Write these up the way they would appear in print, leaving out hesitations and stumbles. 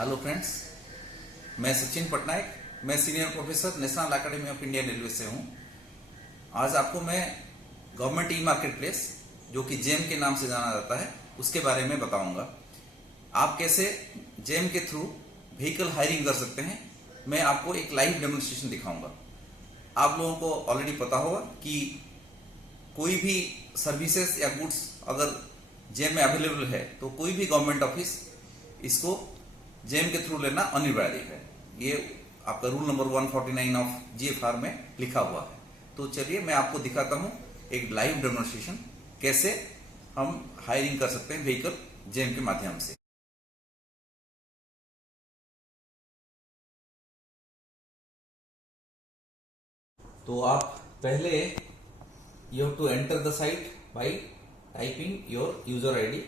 Hello friends, मैं सचिन पटनायक, मैं senior professor national academy of Indian railway से हूं। आज आपको मैं गवर्नमेंट ई मार्केट प्लेस, जो कि जेम के नाम से जाना जाता है, उसके बारे में बताऊंगा। आप कैसे जेम के थ्रू व्हीकल हायरिंग कर सकते हैं, मैं आपको एक लाइव डेमोन्स्ट्रेशन दिखाऊंगा। आप लोगों को ऑलरेडी पता होगा कि कोई भी सर्विसेज या गुड्स अगर जेम में अवेलेबल है तो कोई भी गवर्नमेंट ऑफिस इसको जेम के थ्रू लेना अनिवार्य है। ये आपका रूल नंबर 149 ऑफ जीएफआर में लिखा हुआ है। तो चलिए मैं आपको दिखाता हूं एक लाइव डेमोन्स्ट्रेशन, कैसे हम हायरिंग कर सकते हैं व्हीकल जेम के माध्यम से। तो आप पहले you have to enter the site by typing your user ID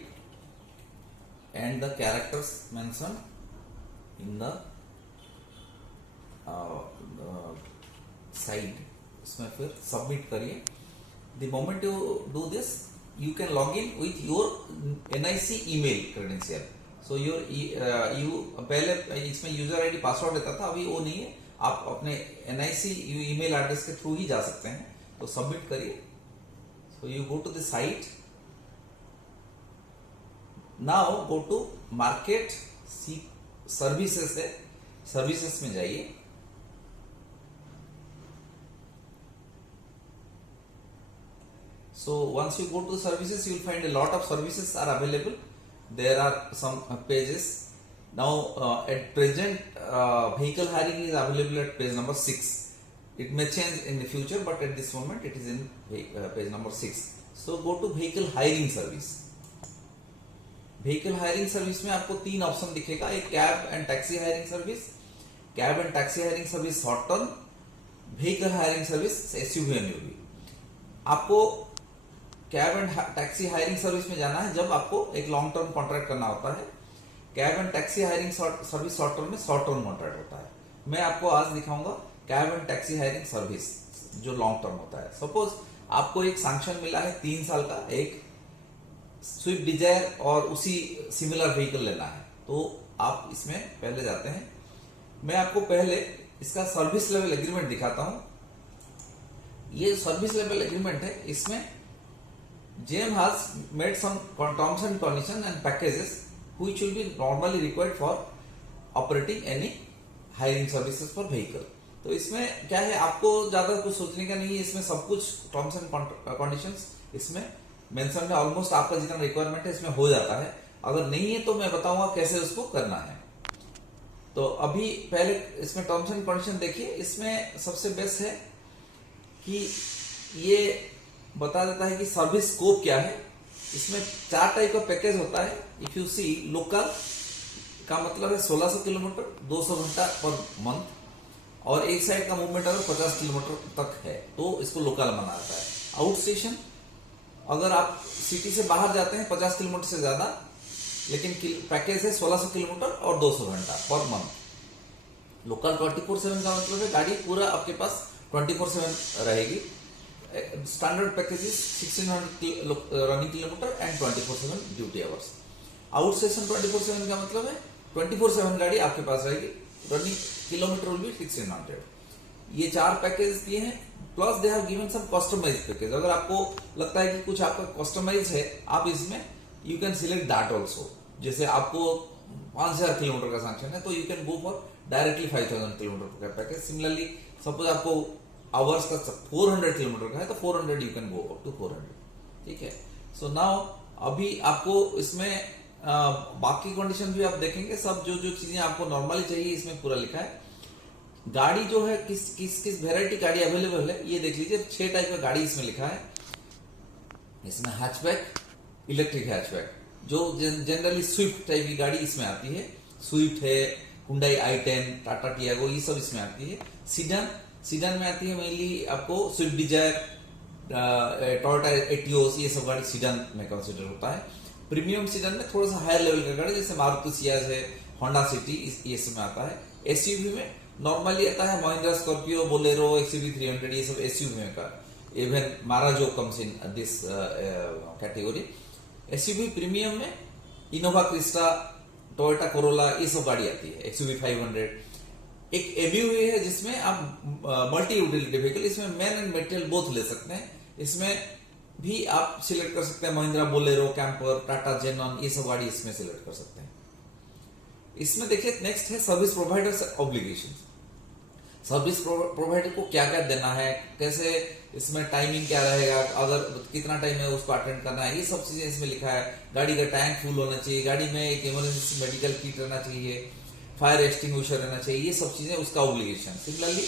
and the characters mentioned in the side, इसमें फिर सबमिट करिए। The moment you do this, you can log in with your NIC email credential. So your you पहले इसमें user ID password रहता था, अभी वो नहीं है। आप अपने NIC ईमेल एड्रेस के थ्रू ही जा सकते हैं। तो सबमिट करिए। So you go to the site. Now go to market services है, सर्विसेज में जाइए। So once you go to services, you will find a lot of services are available. There are some pages. Now at present vehicle hiring is available at page number 6. It may change in the future, but at this moment it is in page number 6. So go to vehicle hiring service. Vehicle hiring service में आपको 3 option दिखेगा। एक cab and taxi hiring service, cab and taxi hiring service short term, vehicle hiring service SUV MUV. आपको cab and taxi hiring service में जाना है जब आपको एक लॉन्ग टर्म कॉन्ट्रैक्ट करना होता है। Cab and taxi hiring service short term में शॉर्ट टर्म कॉन्ट्रैक्ट होता है। मैं आपको आज दिखाऊंगा cab and taxi hiring service जो लॉन्ग टर्म होता है। सपोज आपको एक सैंक्शन मिला है 3 साल का, एक स्विफ्ट डिजायर और उसी सिमिलर व्हीकल लेना है, तो आप इसमें पहले जाते हैं। मैं आपको पहले इसका सर्विस लेवल एग्रीमेंट दिखाता हूं। ये सर्विस लेवल एग्रीमेंट है। इसमें GeM has made some terms and conditions and packages which will be normally required for operating any hiring services for vehicle. तो इसमें क्या है, आपको ज्यादा कुछ सोचने का नहीं है। इसमें सब कुछ टर्म्स एंड कंडीशंस इसमें मेंशन है। ऑलमोस्ट आपका जितना रिक्वायरमेंट है इसमें हो जाता है। अगर नहीं है तो मैं बताऊंगा कैसे उसको करना है। तो अभी पहले इसमें टर्म्स एंड कंडीशन देखिए। इसमें सबसे बेस्ट है कि ये बता देता है कि सर्विस स्कोप क्या है। इसमें 4 टाइप का पैकेज होता है। इफ यू सी, लोकल का मतलब है 1600 किलोमीटर 200 घंटा पर मंथ, और एक साइड का मूवमेंट अगर 50 किलोमीटर तक है तो इसको लोकल माना जाता है। आउट स्टेशन, अगर आप सिटी से बाहर जाते हैं 50 किलोमीटर से ज्यादा, लेकिन पैकेज है 1600 किलोमीटर और 200 घंटा पर मंथ। लोकल 24/7 का मतलब है गाड़ी पूरा आपके पास 24/7 रहेगी। Standard package 1600 running kilometre and 24/7 duty hours. Out station 24/7 का मतलब है 24/7 गाड़ी आपके पास रहेगी, रनिंग किलोमीटर विल बी 1600। ये 4 पैकेज दिए हैं, plus they have given some customise package. अगर आपको लगता है कि कुछ आपका कस्टमाइज है, आप इसमें you can select that also. जैसे आपको 5000 किलोमीटर का सैंक्शन है तो you can go for directly 5000 kilometre का पैकेज। सिमिलरली सपोज आपको आवर्स का 400 किलोमीटर का है तो 400 you can go up to 400। ठीक है। सो नाउ अभी आपको इसमें बाकी कंडीशन भी आप देखेंगे। सब जो चीजें आपको नॉर्मली चाहिए इसमें पूरा लिखा है। गाड़ी जो है किस वेराइटी गाड़ी अवेलेबल है ये देख लीजिए। 6 टाइप का गाड़ी इसमें लिखा है। इसमें हैचबैक, इलेक्ट्रिक हैचबैक, जो जनरली स्विफ्ट टाइप की गाड़ी इसमें आती है। स्विफ्ट है, हुंडई i10, टाटा टियागो, ये सब इसमें आती है। सीडन में आती है मेनली आपको स्विफ्ट डिजायर, टोयोटा एटियोस, ये सब गाड़ी सीडन में कंसिडर होता है। प्रीमियम सीडन में थोड़ा सा हायर लेवल का गाड़ी जैसे मारुति सियाज है, होंडा सिटी, ये सब में आता है। एसयूवी में नॉर्मली आता है महिंद्रा स्कॉर्पियो, बोलेरो, XUV 300, ये सब एसयूवी में का। Even Marazzo comes in this category. SUV premium में इनोवा क्रिस्टा, टोयोटा कोरोला, ये सब गाड़ी आती है, एक्सयूवी 500। एक एमयूवी है जिसमें आप मल्टी यूटिलिटी व्हीकल, इसमें मैन एंड मटेरियल बोथ ले सकते हैं। इसमें भी आप सिलेक्ट कर सकते हैं Mahindra Bolero, camper, Tata xenon, ये सब गाड़ी इसमें सिलेक्ट कर सकते हैं। इसमें देखिए नेक्स्ट है service provider obligation. Service provider को क्या क्या देना है, कैसे इसमें टाइमिंग क्या रहेगा, अगर कितना टाइम है उसको अटेंड करना है, ये सब चीजें इसमें लिखा है। गाड़ी का टैंक फुल होना चाहिए, गाड़ी में एक इमरजेंसी मेडिकल किट रहना चाहिए, फायर एक्सटिंग्विशर रहना चाहिए, ये सब चीजें उसका ऑब्लिगेशन। सिमिलरली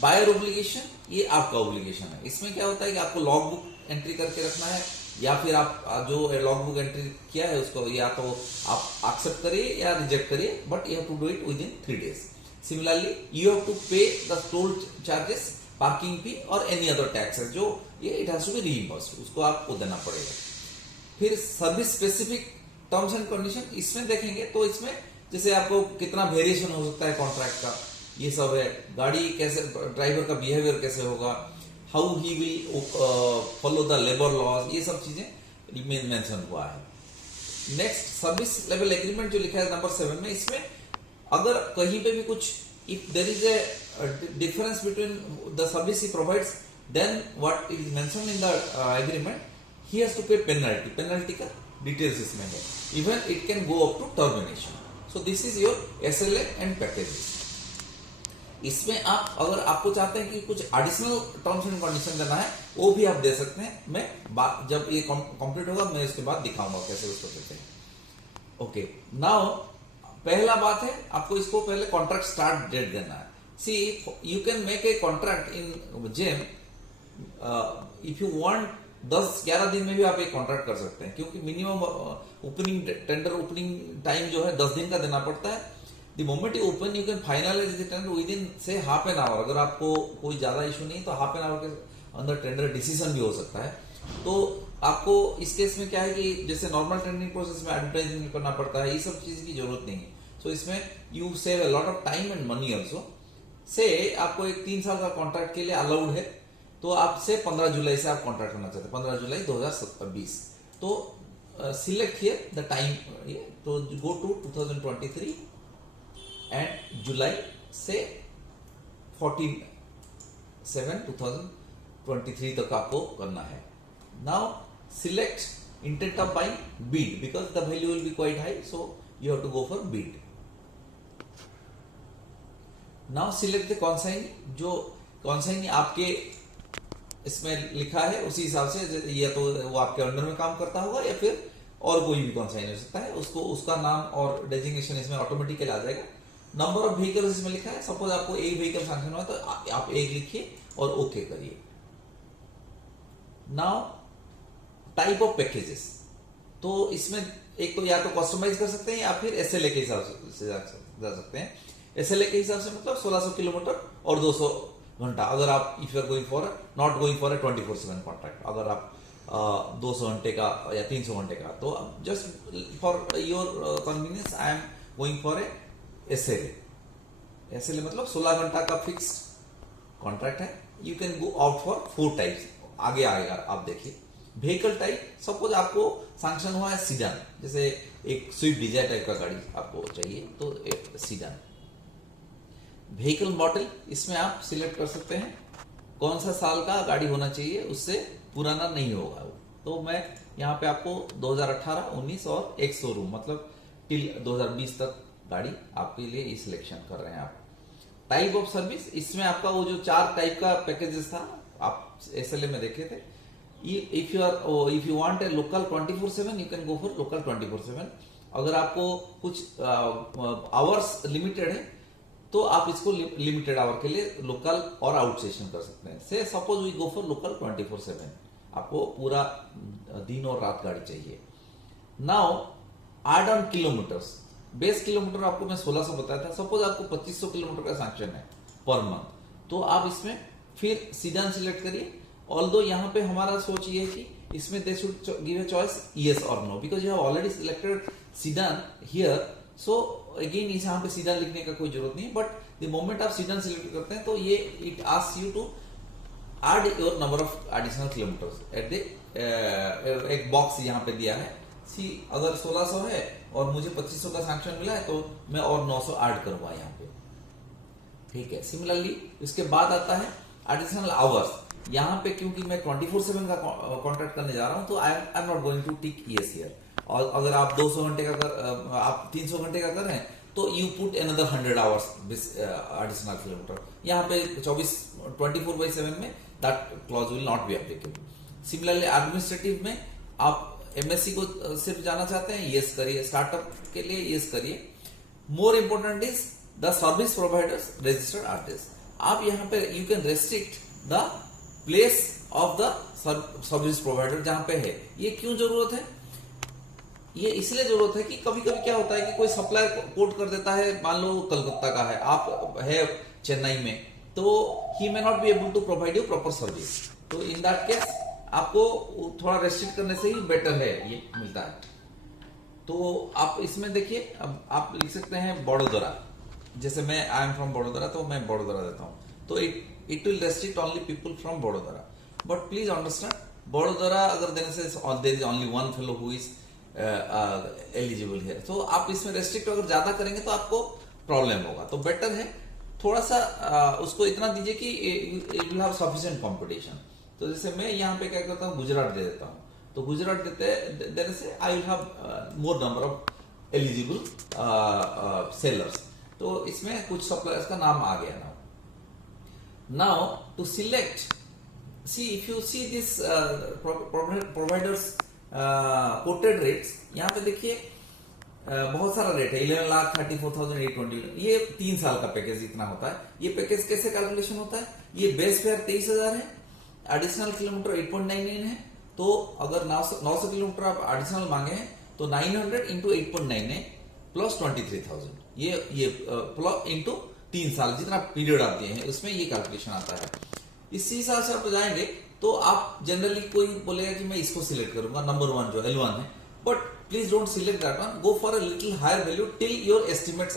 बायर ऑब्लिगेशन, ये आपका ऑब्लिगेशन है। इसमें क्या होता है कि आपको लॉग बुक एंट्री करके रखना है, या फिर आप जो लॉग बुक एंट्री किया है उसको या तो आप एक्सेप्ट करिए या रिजेक्ट करिए, but you have to do it within 3 days। Similarly, you have to pay the toll charges, parking fee और any other taxes, जो ये it has to be reimbursed, उसको आपको देना पड़ेगा। फिर service specific terms and condition, इसमें देखेंगे तो इसमें जैसे आपको कितना वेरिएशन हो सकता है कॉन्ट्रैक्ट का, ये सब है। गाड़ी कैसे, ड्राइवर का बिहेवियर कैसे होगा, how he will follow the labour laws, ये सब चीजें मेंशन हुआ है। नेक्स्ट सर्विस लेवल एग्रीमेंट जो लिखा है नंबर 7 में, इसमें अगर कहीं पे भी कुछ, if there is a difference between the service he provides, then what is mention in the agreement, he has to pay penalty. Penalty का डिटेल्स इसमें है, even it can go up to termination. So this is your SLA and packages. इसमें आप अगर आपको चाहते हैं कि कुछ एडिशनल टर्म्स एंड कंडीशन देना है, वो भी आप दे सकते हैं। मैं जब ये कंप्लीट होगा मैं इसके बाद दिखाऊंगा कैसे उसको देते हैं। ओके, नाउ पहला बात है, आपको इसको पहले कॉन्ट्रैक्ट स्टार्ट डेट देना है। See you can make a contract in GeM, if you want 10-11 दिन में भी आप एक कॉन्ट्रैक्ट कर सकते हैं, क्योंकि minimum opening tender opening time जो है 10 दिन का देना पड़ता है। The moment you open you can finalise the tender within say half an our. अगर आपको कोई ज्यादा इशू नहीं तो हाफ एन आवर के अंदर टेंडर डिसीजन भी हो सकता है। तो आपको इस केस में क्या है कि जैसे नॉर्मल टेंडरिंग प्रोसेस में एडवर्टाइजमेंट करना पड़ता है, ये सब चीज की जरूरत नहीं है। सो इसमें you save a lot of time and money also. से आपको एक 3 साल का कॉन्ट्रैक्ट के लिए अलाउड है, तो आपसे 15 जुलाई से आप कॉन्ट्रैक्ट करना चाहते हैं, 15 जुलाई 2020। तो सिलेक्ट हियर द टाइम, तो गो टू 2023 एंड जुलाई से 14/7/2023 तक आपको करना है। Now select intent of buying, bid, because the value will be quite high, so you have to go for bid. Now select the consignee, जो consignee आपके इसमें लिखा है उसी हिसाब से, या तो वो आपके अंडर में काम करता होगा या फिर और कोई भी consignee हो सकता है, उसको उसका नाम और डेजिग्नेशन इसमें ऑटोमेटिकली आ जाएगा। नंबर ऑफ व्हीकल्स इसमें लिखा है, सपोज आपको एक व्हीकल सैंक्शन हुआ तो आप एक लिखिए और ओके करिए। नाउ टाइप ऑफ पैकेजेस, तो इसमें एक तो या तो कस्टमाइज कर सकते हैं या फिर एसएलए के हिसाब से जा सकते हैं। एसएलए के हिसाब से मतलब 1600 किलोमीटर और 200 घंटा। अगर आप if you are going for not going for a 24/7 contract, अगर आप 200 घंटे का या 300 घंटे का, तो just for your convenience I am going for A SLA. SLA मतलब 16 घंटा का फिक्स कॉन्ट्रैक्ट है। You can go out for 4 types, आगे आएगा आप देखिए। व्हीकल टाइप, सपोज आपको सैंक्शन हुआ है सीडान, जैसे एक स्विफ्ट डिजायर टाइप का गाड़ी आपको चाहिए तो एक सीडान। व्हीकल मॉडल, इसमें आप सिलेक्ट कर सकते हैं कौन सा साल का गाड़ी होना चाहिए, उससे पुराना नहीं होगा वो। तो मैं यहाँ पे आपको 2018, 19 और एक शोरूम मतलब टिल 2020 तक गाड़ी आपके लिए ये सिलेक्शन कर रहे हैं आप। टाइप ऑफ सर्विस, इसमें आपका वो जो 4 टाइप का पैकेजेस था आप एसएलए में देखे थे। If you want a local 24/7 you can go for local 24/7। अगर आपको कुछ आवर्स लिमिटेड है तो आप इसको लिमिटेड आवर के लिए लोकल और आउट सेशन कर सकते हैं। Say suppose we go for local 24/7, आपको पूरा दिन और रात गाड़ी चाहिए। Now add on kilometres, base kilometre आपको मैं 1600 बताया था, सपोज आपको 2500 किलोमीटर का सैंक्शन है पर मंथ, तो आप इसमें फिर सीडान सिलेक्ट करिए। ऑल्दो यहाँ पे हमारा सोच ये है कि इसमें they should give a choice yes और no, because you have already selected sedan here. So again इस यहाँ पे सीडान लिखने का कोई जरूरत नहीं है, बट द मोमेंट आप सीडान सिलेक्ट करते हैं तो ये it asks you to add your number of additional kilometres at the एक बॉक्स यहाँ पे दिया है। सी अगर 1600 है और मुझे 2500 का सैंक्शन मिला है, तो मैं और 900 ऐड करूंगा यहाँ पे, ठीक है। सिमिलरली इसके बाद आता है एडिशनल आवर्स। यहाँ पे क्योंकि मैं 24/7 का कॉन्ट्रैक्ट करने जा रहा हूँ, तो I am not going to tick yes here. और अगर आप 200 घंटे का आप 300 घंटे का कर रहे हैं, तो you put another 100 hours additional kilometre. यहाँ पे 24/7 में that clause will not be applicable. Similarly administrative में आप एमएससी को सिर्फ जाना चाहते हैं, यस करिए। स्टार्टअप के लिए यस करिए। मोर important is the service providers registered artist. आप यहाँ पे you can restrict the place of the service provider जहां पे है। ये क्यों जरूरत है? ये इसलिए जरूरत है कि कभी कभी क्या होता है कि कोई सप्लायर कोट कर देता है, मान लो कलकत्ता का है, आप है चेन्नई में, तो he may not be able to provide you proper service. तो इन दैट केस आपको थोड़ा रेस्ट्रिक्ट करने से ही बेटर है, ये मिलता है। तो आप इसमें देखिए, अब आप लिख सकते हैं बड़ोदरा। जैसे मैं आई एम फ्रॉम बड़ोदरा, तो मैं बड़ोदरा देता हूं, तो it will restrict only people from Vadodara. But please understand, Vadodara अगर देने से there is only one fellow who is eligible है, तो आप इसमें रेस्ट्रिक्ट अगर ज्यादा करेंगे तो आपको प्रॉब्लम होगा। तो बेटर है थोड़ा सा उसको इतना दीजिए कि it will have sufficient competition. तो जैसे मैं यहाँ पे क्या करता हूँ, गुजरात दे देता हूँ, तो गुजरात देने से I will have more number of eligible sellers. तो इसमें कुछ सप्लायर्स का नाम आ गया। Now to select, see if you see this providers quoted rates, यहाँ पे देखिए बहुत सारा रेट है। 11,34,820, ये 3 साल का पैकेज इतना होता है। ये पैकेज कैसे कैलकुलेशन होता है? ये बेस फेयर 23,000 है, एडिशनल किलोमीटर 8.99 है। तो अगर 900 किलोमीटर आप एडिशनल मांगे हैं, तो 900 इंटू 8.99 प्लस 23,000, ये प्लस इंटू 3 साल जितना पीरियड आप दिए हैं, उसमें ये कैलकुलेशन आता है। इसी हिसाब से आप जाएंगे तो आप जनरली कोई बोलेगा कि मैं इसको सिलेक्ट करूंगा, नंबर 1 जो L1 है, but please don't select that one, go for a little higher value till your estimates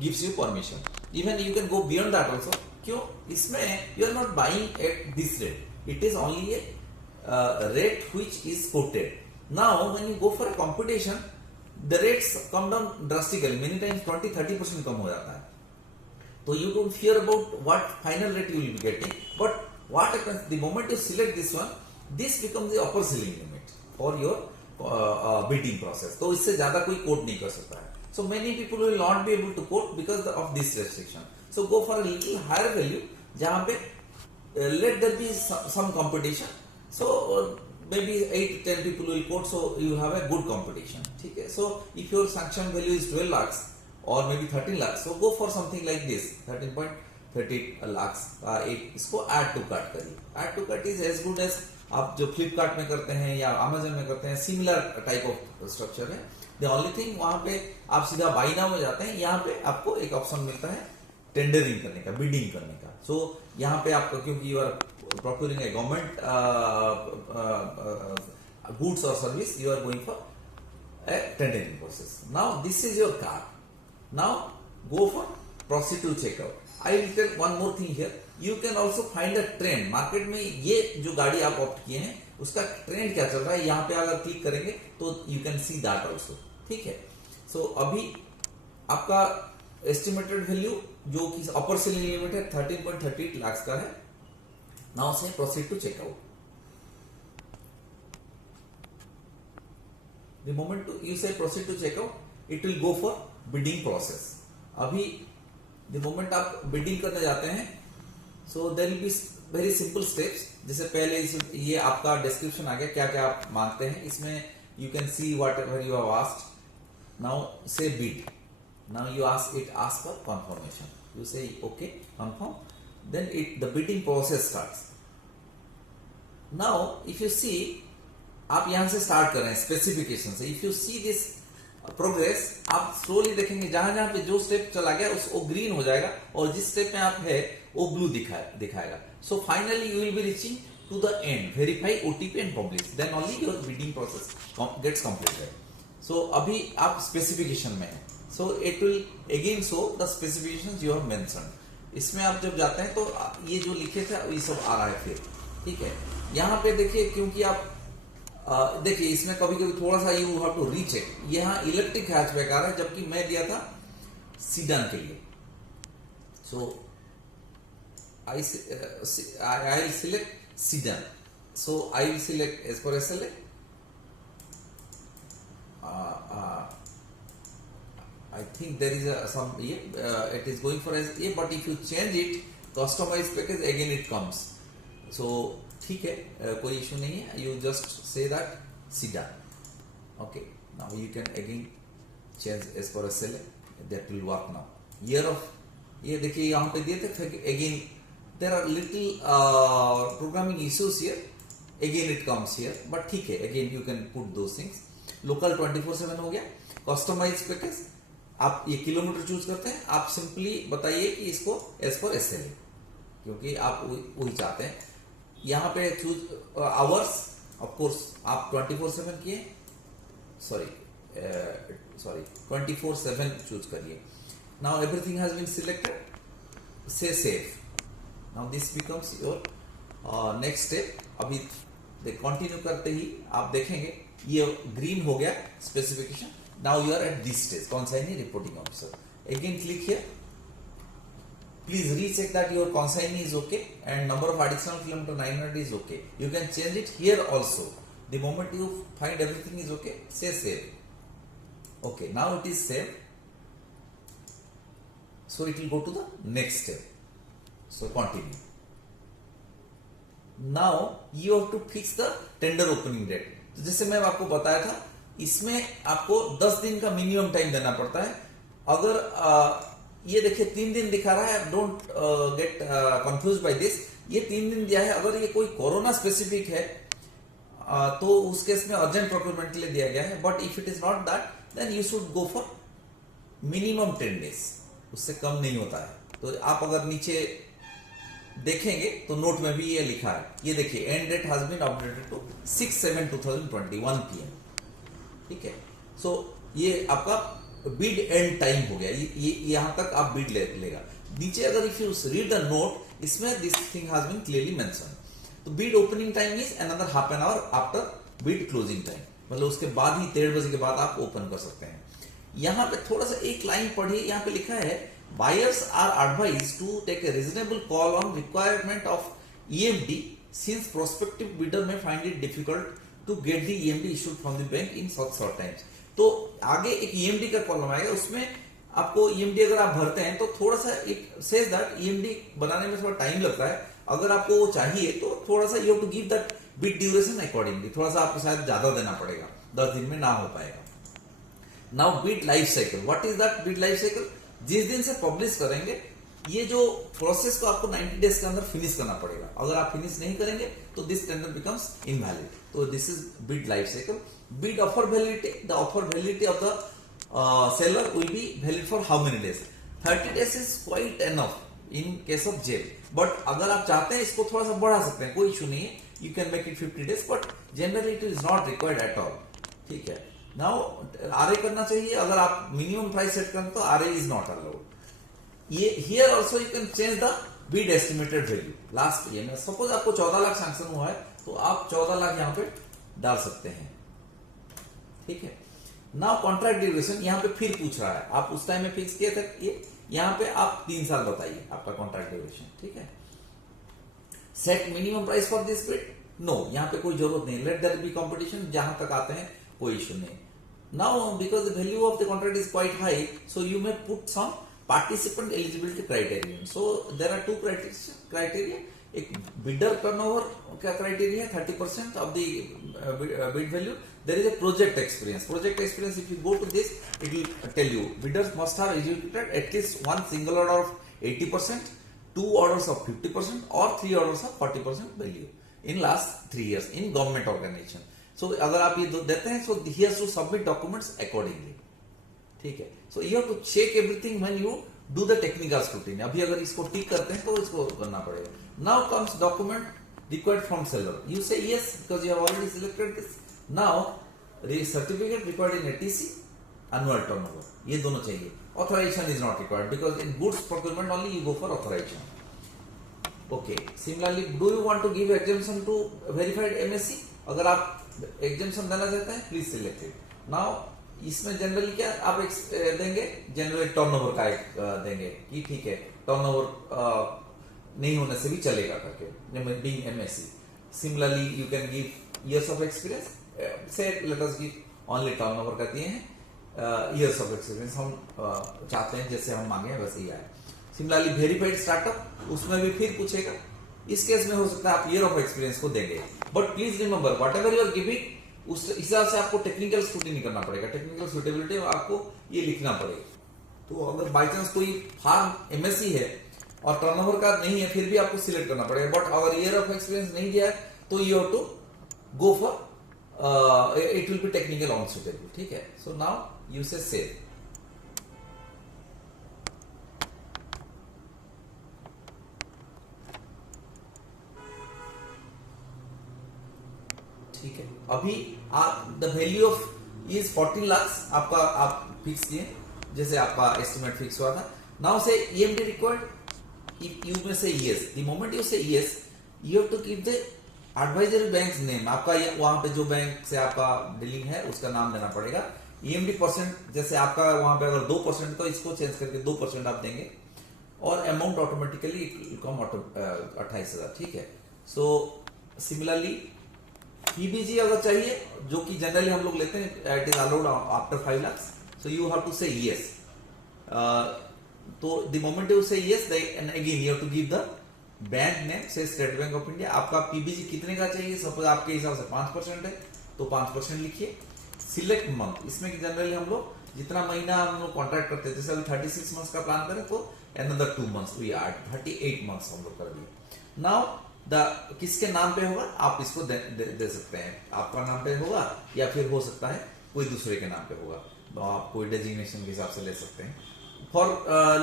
gives you permission. Even you can go beyond that also. क्यों? इसमें you are not buying at this rate, it is only a rate which is quoted. Now when you go for a competition, the rates come down drastically, many times 20-30% कम हो जाता है। तो you don't fear about what final rate you will be getting, but what happens the moment you select this one, this becomes the upper ceiling limit for your bidding process. तो इससे ज्यादा कोई quote नहीं कर सकता है। So many people will not be able to quote because of this restriction. So go for a little higher value जहाँ पे let there be some competition. So maybe 8-10 people will quote, so you have a good competition. ठीक है? So if your sanction value is 12 lakhs or maybe 13 lakhs, so go for something like this, 13.30 lakhs का एक इसको add to cart करिए। Add to cart is as good as आप जो फ्लिपकार्ट में करते हैं या अमेजन में करते हैं, सिमिलर टाइप ऑफ स्ट्रक्चर है। द ओनली थिंग वहां पे आप सीधा बाई नाउ में जाते हैं, यहाँ पे आपको एक ऑप्शन मिलता है टेंडरिंग करने का, बिडिंग करने का। सो यहाँ पे आपको, क्योंकि you are procuring a government goods or service, you are going for a tendering process. Now this is your car. Now go for proceed to checkout. I will tell one more thing here. You can also find a trend. Market में ये जो गाड़ी आप opt किए हैं उसका trend क्या चल रहा है, यहाँ पे अगर क्लिक करेंगे तो you can see that also. ठीक है? So अभी आपका एस्टिमेटेड वैल्यू जो कि अपर सेलिंग लिमिट है 13.38 लाख का है। Now say proceed to checkout. The moment you say proceed to checkout, it will go for bidding process. अभी the moment आप bidding करने जाते हैं, so there will be very simple steps. जैसे पहले ये आपका description आ गया, क्या क्या आप मांगते हैं, इसमें you can see whatever you have asked. Now say bid. Now you ask for confirmation. You say okay, confirm. Then the bidding process starts. Now if you see, आप यहां से स्टार्ट कर रहे हैं स्पेसिफिकेशन से। If you see this progress, आप slowly देखेंगे जहां जहां पे जो स्टेप चला गया वो ग्रीन हो जाएगा, और जिस स्टेप में आप है वो ब्लू दिखाएगा। So finally you will be reaching to the end, verify OTP and publish, then only your bidding process gets completed. So अभी आप स्पेसिफिकेशन में है, so it will again show the specifications you have mentioned. इसमें आप जब जाते हैं तो ये जो लिखे थे ये सब आ रहा है फिर। ठीक है? यहाँ पे देखिए, क्योंकि आप देखिए इसमें कभी कभी थोड़ा सा यू हैव टू रीचेक, यहाँ इलेक्ट्रिक हैचबैक आ रहा है जबकि मैं दिया था सीडान के लिए. So I will select sedan. So I will select as per SLA. I think there is it is going for SLA, but if you change it customize package again it comes. So ठीक है, कोई issue नहीं है. You just say that SIDA. Okay, now you can again change as per SLA. That will work now. Year of, ये देखिए यहाँ पे दिए थे. Again there are little programming issues here. Again it comes here, but ठीक है, again you can put those things. Local 24/7 हो गया. Customize package, आप ये किलोमीटर चूज करते हैं. आप सिंपली बताइए कि इसको एज पर SLA, क्योंकि आप वही चाहते हैं. यहाँ पे चूज आवर्स, ऑफ कोर्स आप 24/7 किए, सॉरी 24/7 चूज करिए. Now everything has been selected. Say save. Now this becomes your next step. अभी कंटिन्यू करते ही आप देखेंगे ये ग्रीन हो गया specification. Now you are at this stage, consignee reporting officer. Again click here. Please recheck that your consignee is okay and number of additional kilometer 900 is okay. You can change it here also. The moment you find everything is okay, say save. Okay, now it is saved. So it will go to the next step. So continue. Now you have to fix the tender opening date. तो जैसे मैं आपको बताया था, इसमें आपको 10 दिन का मिनिमम टाइम देना पड़ता है. अगर ये देखिए 3 दिन दिखा रहा है. Don't get confuse by this. ये 3 दिन दिया है. अगर ये कोई कोरोना स्पेसिफिक है तो उस केस में अर्जेंट प्रोक्योरमेंट के लिए दिया गया है. But if it is not that, then you should go for minimum 10 days. उससे कम नहीं होता है. तो आप अगर नीचे देखेंगे तो नोट में भी ये लिखा है. ये देखिए, end date has been updated to 6/7/2021 PM. ठीक है. सो ये आपका बिड एंड टाइम हो गया. ये यहां तक आप बिड लेगा. नीचे अगर if you read the note, इसमें this thing has been clearly mention. तो bid opening time is another half an hour after bid closing time. मतलब उसके बाद ही 1:30 बजे के बाद आप ओपन कर सकते हैं. यहां पे थोड़ा सा एक लाइन पढ़िए. यहां पे लिखा है, buyers are advised to take a reasonable call on requirement of EMD since prospective bidder may find it difficult to get the EMD issued from the bank in such short times. तो आगे एक EMD का column आएगा. उसमें आपको EMD अगर आप भरते हैं तो थोड़ा सा इट सेज दैट EMD बनाने में थोड़ा टाइम लगता है. अगर आपको वो चाहिए तो थोड़ा सा you have to give that bid duration accordingly. थोड़ा सा आपको शायद ज्यादा देना पड़ेगा. 10 दिन में ना हो पाएगा. Now bid life cycle. What is that bid life cycle? जिस दिन से पब्लिश करेंगे, ये जो प्रोसेस को आपको 90 डेज के अंदर फिनिश करना पड़ेगा. अगर आप फिनिश नहीं करेंगे तो दिस टेंडर बिकम्स इनवैलिड. तो this is bid life cycle. Bid offer validity. The offer validity of the seller will be valid for how many days? 30 days is quite enough in case of jail. But अगर आप चाहते हैं इसको थोड़ा सा बढ़ा सकते हैं, कोई इशू नहीं है. You can make it 50 days, but generally it is not required at all. ठीक है. Now RA करना चाहिए. अगर आप मिनिमम प्राइस सेट करें तो RA is not allowed. ये here also you can change the bid estimated value. Last ये सपोज आपको 14 लाख सैंक्शन हुआ है तो आप 14 लाख यहाँ पे डाल सकते हैं. ठीक है. नाउ कॉन्ट्रैक्ट ड्यूरेशन यहाँ पे फिर पूछ रहा है. आप उस टाइम में फिक्स किए थे ये, यहाँ पे आप 3 साल बताइए आपका कॉन्ट्रैक्ट ड्यूरेशन. ठीक है. Set minimum price for this bid. No, यहाँ पे कोई जरूरत नहीं. Let there be competition. जहां तक आते हैं कोई इशू नहीं. Now because the value of the contract is quite high, so you may put some participant eligibility criterion. So there are 2 criteria. एक बिडर टर्नओवर का criteria 30% of the bid value. There is a project experience. Project experience, if you go to this, it will tell you bidders must have executed at least one single order of 80%, 2 orders of 50%, or 3 orders of 40% value in last 3 years in government organization. So अगर आप ये देते हैं, so he has to submit documents accordingly. ठीक है. So you have to check everything when you do the technical scrutiny. अभी अगर इसको टिक करते हैं तो इसको करना पड़ेगा. Now comes document required from seller. You say yes because you have already selected this. Now certificate required in ATC, annual turnover. ये दोनों चाहिए. Authorization is not required because in goods procurement only you go for authorization. Okay. Similarly, do you want to give exemption to verified MSC? अगर आप exemption देना चाहते हैं, please select it. Now इसमें generally क्या आप देंगे, जनरली टर्नओवर का एक देंगे कि ठीक है टर्नओवर नहीं होने से भी चलेगा करके, being MSc. Similarly you can give years of experience, say let us give only turnover का दिए हैं, इयर्स ऑफ एक्सपीरियंस हम चाहते हैं जैसे हम मांगे वैसे ही आए। सिमिलरली वेरीफाइड स्टार्टअप, उसमें भी फिर पूछेगा, इस केस में हो सकता है आप ईयर ऑफ एक्सपीरियंस को देंगे। But please remember whatever you are giving उस हिसाब से आपको टेक्निकल स्क्रूटिनी करना पड़ेगा, टेक्निकल सुटेबिलिटी आपको ये लिखना पड़ेगा। तो अगर बाई चांस कोई फार्म एमएससी है और टर्नओवर का नहीं है फिर भी आपको सिलेक्ट करना पड़ेगा, बट अगर ईयर ऑफ एक्सपीरियंस नहीं दिया है तो you have to go for it will be technical unsuitable, ठीक है। So now you say save, ठीक है। अभी आप the value of is 14 lakh आपका आप फिक्स किए, जैसे आपका एस्टिमेट फिक्स हुआ था। नाउ से EMD required, if you may say yes, the moment you say yes you have to keep the advisory bank name, आपका वहां पे जो बैंक से आपका डीलिंग है उसका नाम देना पड़ेगा। ईएमडी परसेंट, जैसे आपका वहां पे अगर 2% तो इसको चेंज करके 2% आप देंगे, और अमाउंट ऑटोमेटिकली कम 28,000, ठीक है। सो सिमिलरली पीबीजी अगर चाहिए, जो कि जनरली हम लोग लेते हैं, it is allowed after 5 lakh, so you have to say yes. तो the moment you say yes, and again you have to give the bank name, say State Bank of India. आपका पीबीजी कितने का चाहिए, suppose आपके हिसाब से 5% है तो 5% लिखिए। सिलेक्ट मंथ, इसमें जनरली हम लोग जितना महीना हम लोग कॉन्ट्रैक्ट करते हैं, जैसे अभी 36 मंथ्स का प्लान करें तो another 2 months we add 38 months हम लोग कर दिए। नाउ द किसके नाम पे होगा आप इसको दे सकते हैं, आपका नाम पे होगा या फिर हो सकता है कोई दूसरे के नाम पे होगा, तो आप कोई डेजिग्नेशन के हिसाब से ले सकते हैं। For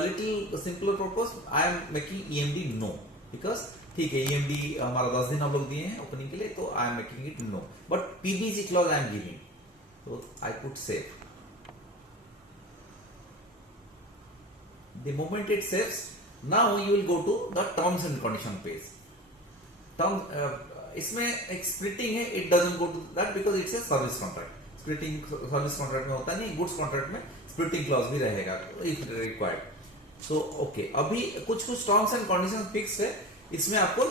little simpler purpose I am making EMD no, because ठीक है ईएमडी हमारा 10 दिन हम लोग दिए हैं ओपनिंग के लिए, तो I am making it no, but PBG clause I am giving, तो I put save. The moment it saves, now you will go to the terms and condition page. इसमें एक स्प्लिटिंग है, it doesn't go to that because it's a service contract. Splitting service contract में होता नहीं, goods contract में splitting clause भी रहेगा if required. So okay, अभी कुछ टर्म्स एंड कंडीशन फिक्स है, इसमें आपको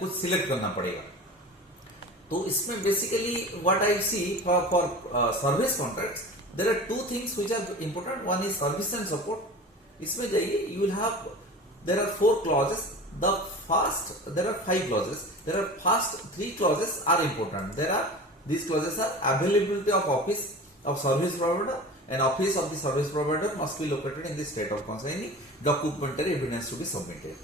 कुछ सिलेक्ट करना पड़ेगा। तो इसमें basically what I see for service contracts, there are 2 things which are important, one is service and support. इसमें जाइए, you will have, there are 4 clauses, the first, there are 5 clauses, there are first 3 clauses are important. These clauses are availability of office of service provider, and office of the service provider must be located in the state of concern, documentary evidence to be submitted,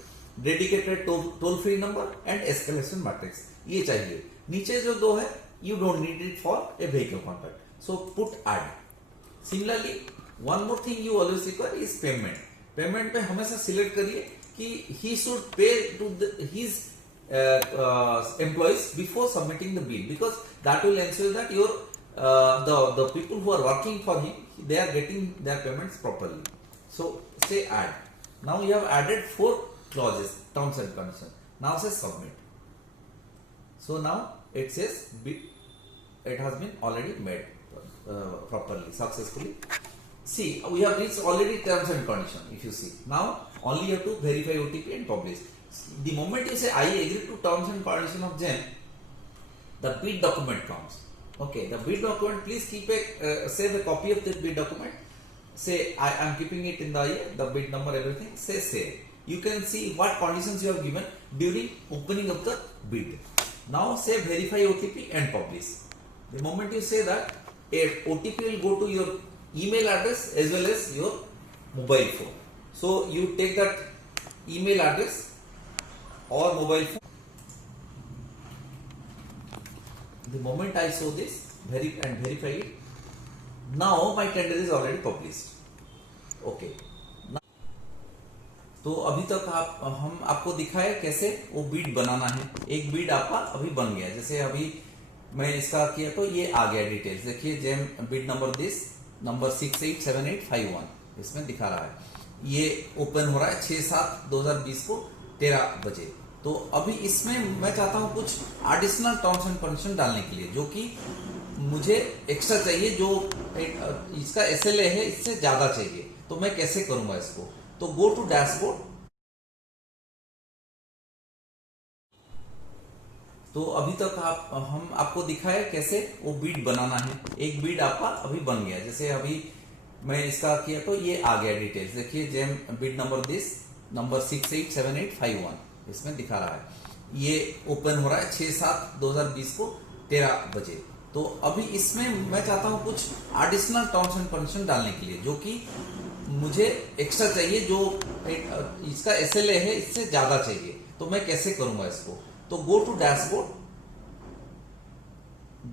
dedicated toll free number and escalation matrix, ये चाहिए। नीचे जो 2 है, you don't need it for a vehicle contract, so put add। Similarly one more thing you always require is payment। Payment पे हमेशा select करिए कि he should pay to his employees before submitting the bill, because that will ensure that your the people who are working for him, they are getting their payments properly. So say add. Now you have added 4 clauses, terms and conditions. Now say submit. So now it says it has been already made properly, successfully. See, we have reached already terms and conditions. If you see, now only you have to verify OTP and publish. The moment you say I agree to terms and conditions of GeM, the bid document comes. Okay, the bid document, please keep save a copy of the bid document. Say I am keeping it in the bid number, everything. Say save. You can see what conditions you have given during opening of the bid. Now say verify OTP and publish. The moment you say that, a OTP will go to your email address as well as your mobile phone. So you take that email address or mobile phone. The moment I show this and verify it, now my tender is already published. Okay. तो अभी तक हम आपको दिखाए कैसे वो बीड बनाना है। एक बीड आपका अभी बन गया, जैसे अभी मैं इसका किया तो ये आ गया डिटेल्स। देखिए GeM bid number this number 687851 इसमें दिखा रहा है। ये ओपन हो रहा है 6/7/2020 को 13 बजे। तो अभी इसमें मैं चाहता हूं कुछ एडिशनल टर्म्स एंड कंडीशन डालने के लिए, जो कि मुझे एक्स्ट्रा चाहिए, जो इसका SLA है इससे ज्यादा चाहिए। तो मैं कैसे करूंगा इसको? तो गो टू डैशबोर्ड। तो अभी तक हम आपको दिखाए कैसे वो बीड बनाना है। एक बीड आपका अभी बन गया, जैसे अभी मैं इसका किया तो ये आ गया डिटेल्स। देखिए GeM bid number this number 687851 इसमें दिखा रहा है। ये ओपन हो रहा है 6/7/2020 को 13 बजे। तो अभी इसमें मैं चाहता हूं कुछ एडिशनल टर्म्स एंड कंडीशन डालने के लिए, जो कि मुझे एक्स्ट्रा चाहिए, जो इसका SLA है इससे ज्यादा चाहिए। तो मैं कैसे करूंगा इसको? तो गो टू डैशबोर्ड।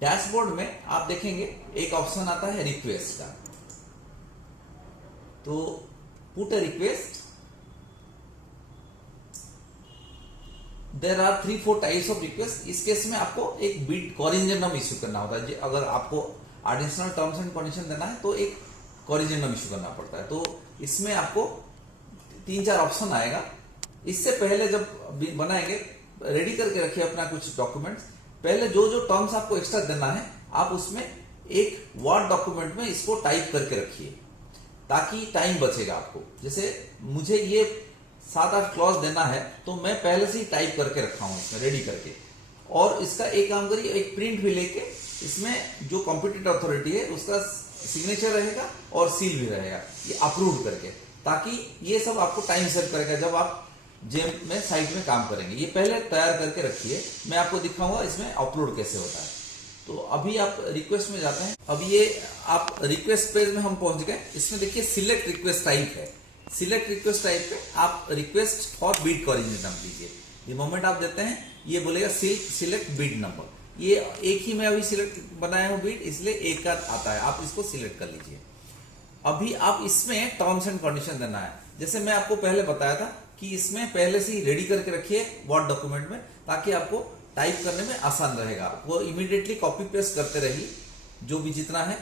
डैशबोर्ड में आप देखेंगे एक ऑप्शन आता है रिक्वेस्ट का। तो put a request. There are 3-4 types of request. इस केस में आपको एक बीड कॉरिजेंडम इश्यू करना होता है। अगर आपको एडिशनल टर्म्स एंड कंडीशन देना है तो एक कॉरिजेंडम इश्यू करना पड़ता है। तो इसमें आपको 3-4 ऑप्शन आएगा। इससे पहले जब बनाएंगे, रेडी करके रखिए अपना कुछ डॉक्यूमेंट्स। पहले जो जो टर्म्स आपको एक्स्ट्रा देना है आप उसमें एक वर्ड डॉक्यूमेंट में इसको टाइप करके रखिए, ताकि टाइम बचेगा आपको। जैसे मुझे ये 7-8 क्लॉज देना है तो मैं पहले से ही टाइप करके रखा हूं इसमें रेडी करके। और इसका एक काम करिए, एक प्रिंट भी लेके इसमें जो कॉम्पिटेंट अथॉरिटी है उसका सिग्नेचर रहेगा और सील भी रहेगा, ये अप्रूव करके, ताकि ये सब आपको टाइम सेव करेगा जब आप जेम में साइट में काम करेंगे। ये पहले तैयार करके रखिए, मैं आपको दिखाऊंगा इसमें अपलोड कैसे होता है। तो अभी आप रिक्वेस्ट में जाते हैं। अब ये आप रिक्वेस्ट पेज में हम पहुंच गए। इसमें देखिए सिलेक्ट रिक्वेस्ट टाइप है। सिलेक्ट रिक्वेस्ट टाइप पे आप रिक्वेस्ट फॉर बीड कॉरिजेंडम दीजिए। ये मोमेंट आप देते हैं ये बोलेगा सिलेक्ट बीड नंबर। ये एक ही मैं अभी सिलेक्ट बनाया हूं बीड, इसलिए एक का आता है, आप इसको सिलेक्ट कर लीजिए। अभी आप इसमें टर्म्स एंड कंडीशन देना है। जैसे मैं आपको पहले बताया था कि इसमें पहले से ही रेडी करके रखिए वर्ड डॉक्यूमेंट में, ताकि आपको टाइप करने में आसान रहेगा। वो इमीडिएटली कॉपी पेस्ट करते रहिए जो भी जितना है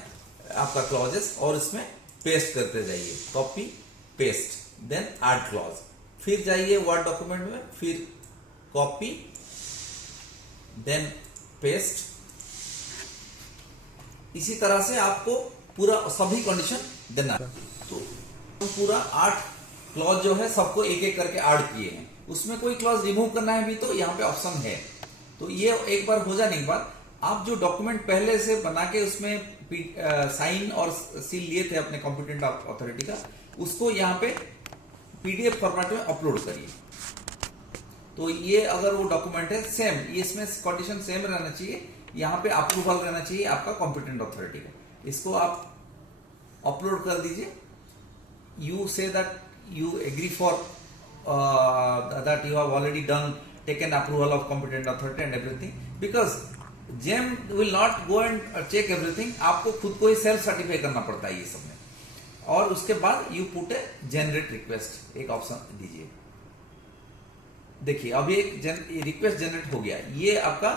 आपका क्लॉजेस, और इसमें पेस्ट करते जाइए, copy paste, then add clause. फिर जाइए वर्ड डॉक्यूमेंट में, फिर कॉपी, देन पेस्ट। इसी तरह से आपको पूरा सभी कंडीशन देना है। तो पूरा 8 क्लॉज जो है सबको एक एक करके ऐड किए हैं। उसमें कोई क्लॉज रिमूव करना है भी तो यहाँ पे ऑप्शन है। तो ये एक बार हो जाने के बाद आप जो डॉक्यूमेंट पहले से बना के उसमें साइन और सील लिए थे अपने कॉम्पिटेंट अथॉरिटी का, उसको यहाँ पे PDF फॉर्मेट में अपलोड करिए। तो ये अगर वो डॉक्यूमेंट है सेम, ये इसमें कंडीशन सेम रहना चाहिए, यहाँ पे अप्रूवल रहना चाहिए आपका कॉम्पिटेंट अथॉरिटी का। इसको आप अपलोड कर दीजिए। You say that you agree for that you have already taken approval of competent authority and everything, because GEM will not go and check everything. आपको खुद को ही सेल्फ सर्टिफाई करना पड़ता है ये सब में। और उसके बाद you put a generate request, एक ऑप्शन दीजिए। देखिए अभी एक रिक्वेस्ट जनरेट हो गया। ये आपका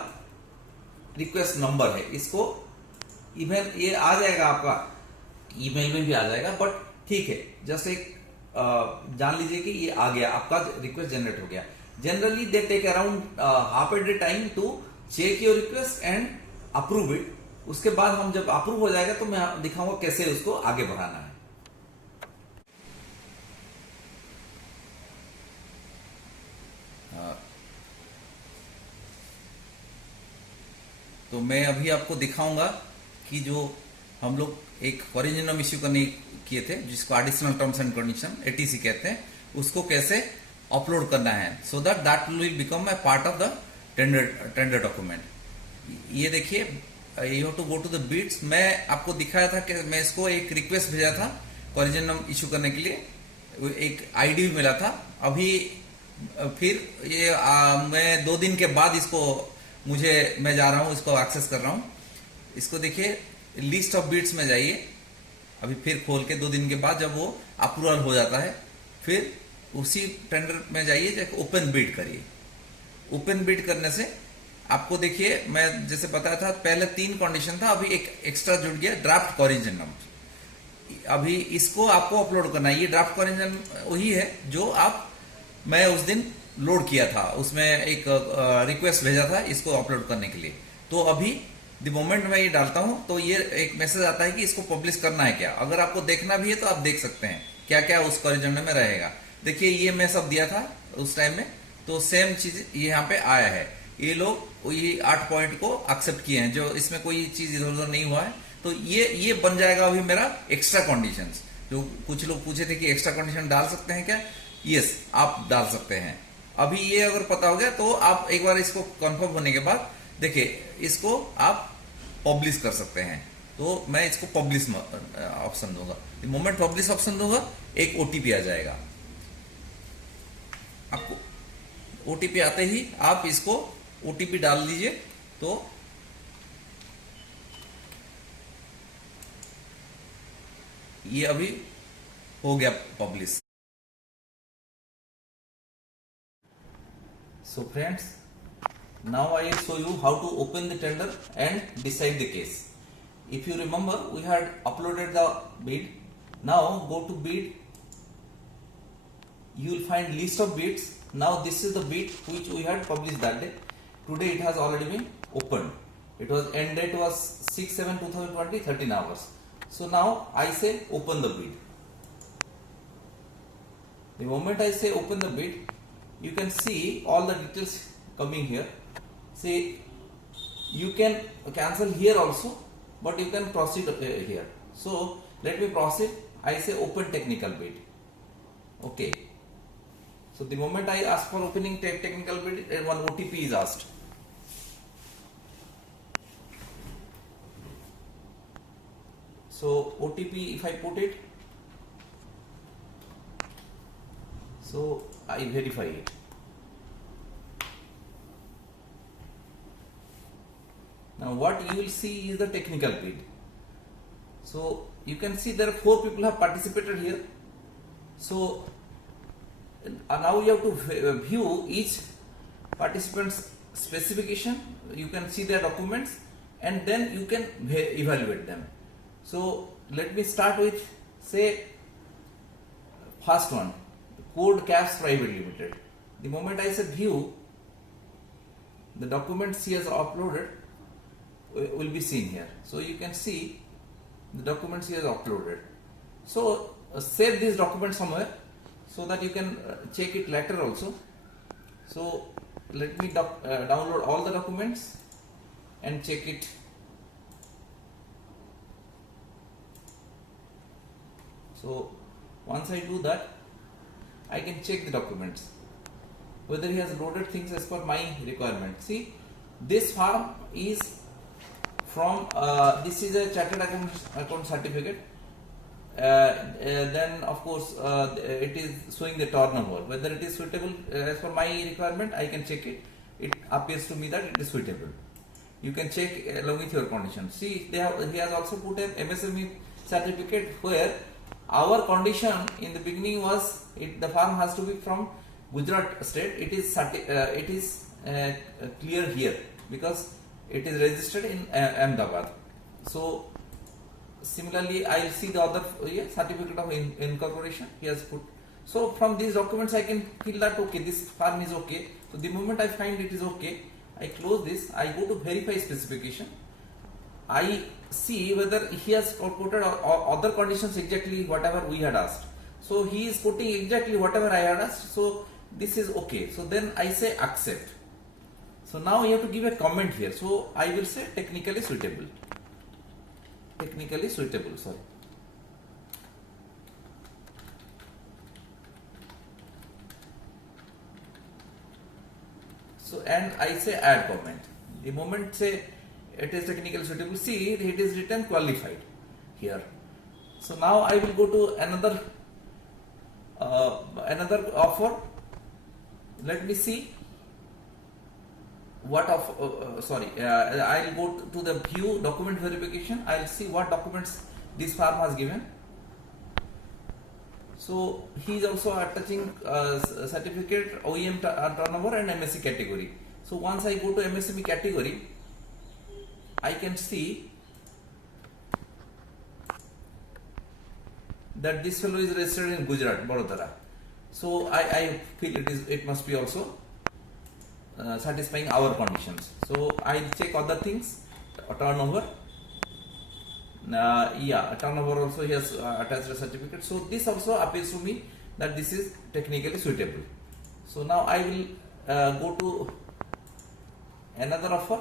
रिक्वेस्ट नंबर है, इसको इवन ये आ जाएगा आपका ईमेल में भी आ जाएगा, बट ठीक है, जस्ट एक जान लीजिए कि ये आ गया, आपका रिक्वेस्ट जनरेट हो गया। Generally they take around half a day time to check your request and approve it. उसके बाद हम जब अप्रूव हो जाएगा तो मैं दिखाऊंगा कैसे उसको आगे बढ़ाना है। तो मैं अभी आपको दिखाऊंगा कि जो हम लोग एक कॉरिजेंडम इश्यू करने किए थे, जिसको additional terms and condition ATC कहते हैं, उसको कैसे अपलोड करना है, so that will become a part of the tender document. ये देखिए, you have to go to the bids. मैं आपको दिखाया था कि मैं इसको एक रिक्वेस्ट भेजा था कॉरिजेंडम इश्यू करने के लिए, एक ID भी मिला था। अभी फिर ये मैं 2 दिन के बाद इसको मैं जा रहा हूँ, इसको एक्सेस कर रहा हूँ। इसको देखिए, लिस्ट ऑफ बीड्स में जाइए। अभी फिर खोल के 2 दिन के बाद जब वो अप्रूवल हो जाता है, फिर उसी टेंडर में जाइए, ओपन बीड करिए। ओपन बीड करने से आपको देखिए, मैं जैसे बताया था पहले 3 कंडीशन था, अभी एक एक्स्ट्रा जुड़ गया, ड्राफ्ट कॉरिजेंडम। अभी इसको आपको अपलोड करना है। ये ड्राफ्ट कॉरिजेंडम वही है जो मैं उस दिन लोड किया था, उसमें एक रिक्वेस्ट भेजा था इसको अपलोड करने के लिए। तो अभी द मोमेंट मैं ये डालता हूं तो ये एक मैसेज आता है कि इसको पब्लिश करना है क्या। अगर आपको देखना भी है तो आप देख सकते हैं क्या क्या उस कॉरिजेंडर में रहेगा। देखिए ये मैं सब दिया था उस टाइम में, तो सेम चीज ये यहाँ पे आया है। ये लोग ये 8 पॉइंट को एक्सेप्ट किए हैं, जो इसमें कोई चीज इधर उधर नहीं हुआ है। तो ये बन जाएगा अभी मेरा एक्स्ट्रा कंडीशंस। जो कुछ लोग पूछे थे कि एक्स्ट्रा कंडीशन डाल सकते हैं क्या, यस आप डाल सकते हैं। अभी ये अगर पता हो गया तो आप एक बार इसको कंफर्म होने के बाद देखिए इसको आप पब्लिश कर सकते हैं। तो मैं इसको पब्लिश ऑप्शन दूंगा। मोमेंट पब्लिश ऑप्शन दूंगा, एक ओटीपी आ जाएगा आपको। ओटीपी आते ही आप इसको ओटीपी डाल दीजिए तो ये अभी हो गया publish. So friends, now I will show you how to open the tender and decide the case. If you remember, we had uploaded the bid. Now go to bid. You will find list of bids. Now this is the bid which we had published that day. Today it has already been opened. It was end date was 6/7/2020, 13 hours. So now I say open the bid. The moment I say open the bid, you can see all the details coming here. See, you can cancel here also, but you can proceed here. So let me proceed. I say open technical bid. Okay. So the moment I ask for opening technical bid, one OTP is asked. So OTP, if I put it, so I verify it. Now what you will see is the technical bid. So you can see there are 4 people have participated here. So now you have to view each participant's specification. You can see their documents and then you can evaluate them. So let me start with, say, first one, Code Caps Private Limited. The moment I say view, the documents he has uploaded will be seen here. So you can see the documents he has uploaded. So save these documents somewhere so that you can check it later also. So let me download all the documents and check it. So once I do that, I can check the documents whether he has loaded things as per my requirement. See, this form is from this is a chartered account certificate. Then of course it is showing the turnover. Whether it is suitable as per my requirement, I can check it. It appears to me that it is suitable. You can check along with your conditions. See, he has also put an MSME certificate where our condition in the beginning was the farm has to be from Gujarat state. It is clear here because it is registered in Ahmedabad. So similarly, I will see the other certificate of incorporation he has put. So from these documents I can feel that okay, this farm is okay. So the moment I find it is okay, I close this. I go to verify specification. I see whether he has quoted other conditions exactly whatever we had asked. So he is putting exactly whatever I had asked. So this is okay. So then I say accept. So now you have to give a comment here. So I will say technically suitable. Technically suitable, sorry. So and I say add comment. The moment say it is technically suitable, see it is written qualified here. So now I will go to another offer. Let me see what of I'll go to the view document verification. I'll see what documents this firm has given. So he is also attaching certificate, OEM turnover and MSc category. So once I go to MSME category, I can see that this fellow is registered in Gujarat, Barodara. So I feel it must be also satisfying our conditions. So I check other things, turnover. Yeah, turnover also he has attached a certificate. So this also appears to me that this is technically suitable. So now I will go to another offer.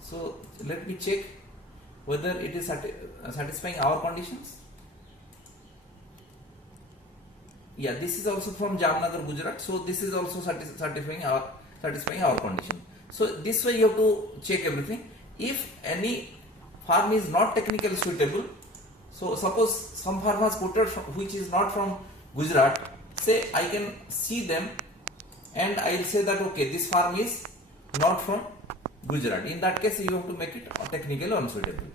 So let me check whether it is satisfying our conditions. Yeah, this is also from Jamnagar, Gujarat. So this is also satisfying our condition. So this way you have to check everything. If any farm is not technically suitable, so suppose some farm has quoted which is not from Gujarat, say I can see them and I will say that okay, this farm is not from Gujarat. In that case you have to make it technically unsuitable.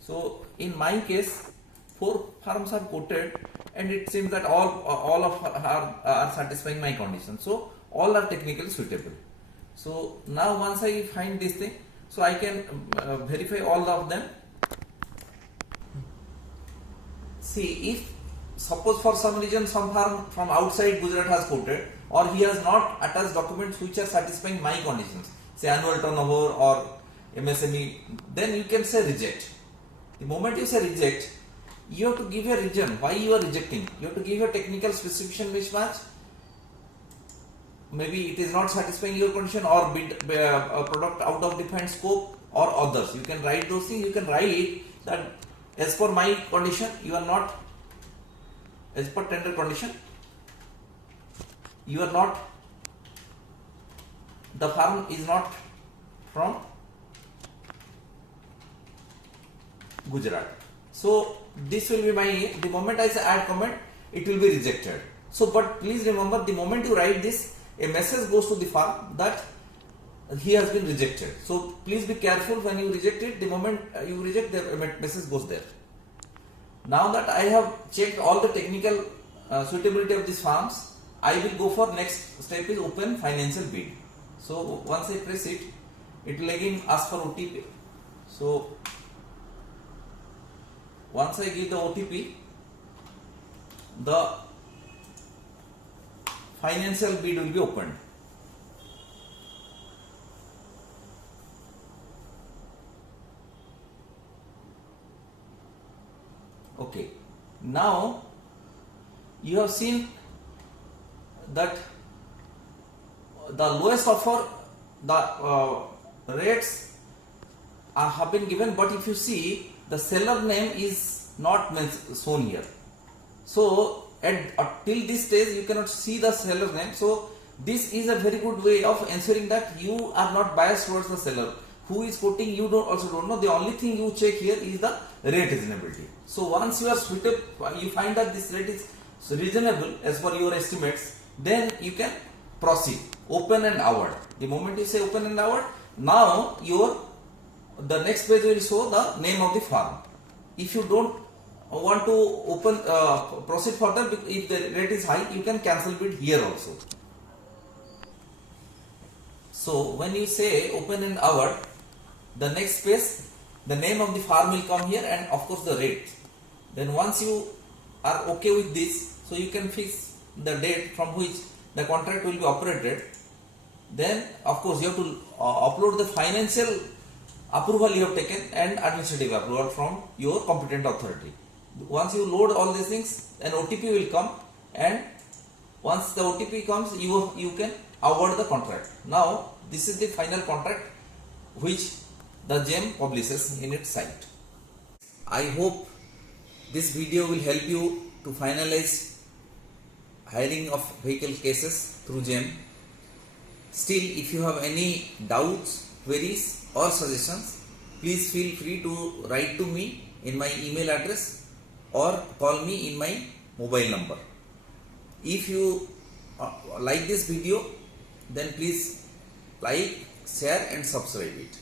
So in my case 4 farms are quoted and it seems that all of are satisfying my conditions. So all are technically suitable. So now once I find this thing, so I can verify all of them. See, if suppose for some reason some farm from outside Gujarat has quoted or he has not attached documents which are satisfying my conditions, say annual turnover or MSME, then you can say reject. The moment you say reject, you have to give a reason why you are rejecting. You have to give a technical specification mismatch. Maybe it is not satisfying your condition or bid a product out of defined scope or others. You can write those things. You can write that as per my condition, you are not, as per tender condition, you are not, the farm is not from Gujarat. So this will be my, the moment I say add comment, it will be rejected. So but please remember, the moment you write this, a message goes to the farm that he has been rejected. So please be careful when you reject it. The moment you reject, the message goes there. Now that I have checked all the technical suitability of these farms, I will go for next step is open financial bid. So once I press it, it will again ask for OTP. So once I give the OTP, the financial bid will be opened. Okay, now you have seen that the lowest offer, the rates have been given, but if you see, the seller name is not shown here. So till this stage you cannot see the seller name. So this is a very good way of ensuring that you are not biased towards the seller. Who is quoting, you also don't know. The only thing you check here is the rate reasonability. So once you are suitable, you find that this rate is reasonable as per your estimates, then you can proceed. Open and award. The moment you say open and award, now the next page will show the name of the farm. If you don't want to open proceed further, if the rate is high, you can cancel bid here also. So when you say open and award, the next page, the name of the farm will come here and of course the rate. Then once you are okay with this, so you can fix the date from which the contract will be operated. Then of course you have to upload the financial approval you have taken and administrative approval from your competent authority. Once you load all these things, an OTP will come, and once the OTP comes, you can award the contract. Now this is the final contract which the GEM publishes in its site. I hope this video will help you to finalize hiring of vehicle cases through GEM. Still, if you have any doubts, queries or suggestions, please feel free to write to me in my email address or call me in my mobile number. If you like this video, then please like, share and subscribe it.